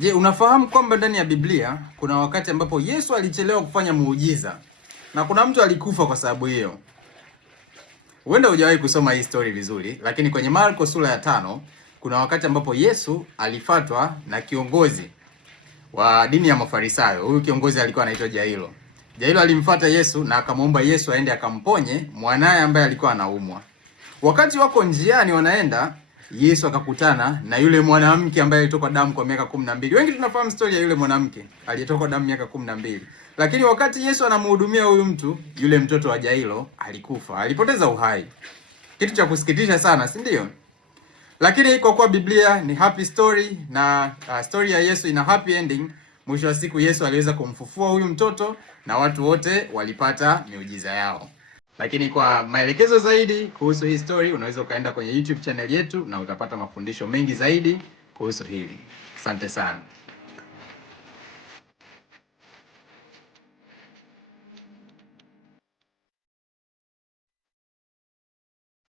Je, unafahamu kwamba ndani ya Biblia kuna wakati ambapo Yesu alichelewa kufanya muujiza na kuna mtu alikufa kwa sababu hiyo? Huenda hujawahi kusoma hii story vizuri, lakini kwenye Marko sura ya 5 kuna wakati ambapo Yesu alifatwa na kiongozi wa dini ya Mafarisayo. Huyu kiongozi alikuwa anaitwa Jairo. Jairo alimfuata Yesu na akamwomba Yesu aende akamponye mwanaye ambaye alikuwa anaumwa. Wakati wako njiani wanaenda, Yesu akakutana na yule mwanamke ambaye alitoka damu kwa miaka 12. Wengi tunafahamu story ya yule mwanamke aliyetoka damu miaka 12. Lakini wakati Yesu anamhudumia huyu mtu, yule mtoto wa Jairo alikufa, alipoteza uhai. Kitu cha kusikitisha sana, si ndio? Lakini kwa kuwa Biblia ni happy story na story ya Yesu ina happy ending, mwisho wa siku Yesu aliweza kumfufua huyu mtoto na watu wote walipata miujiza yao. Lakini kwa maelekezo zaidi kuhusu hii story unaweza ukaenda kwenye YouTube channel yetu na utapata mafundisho mengi zaidi kuhusu hili. Asante sana.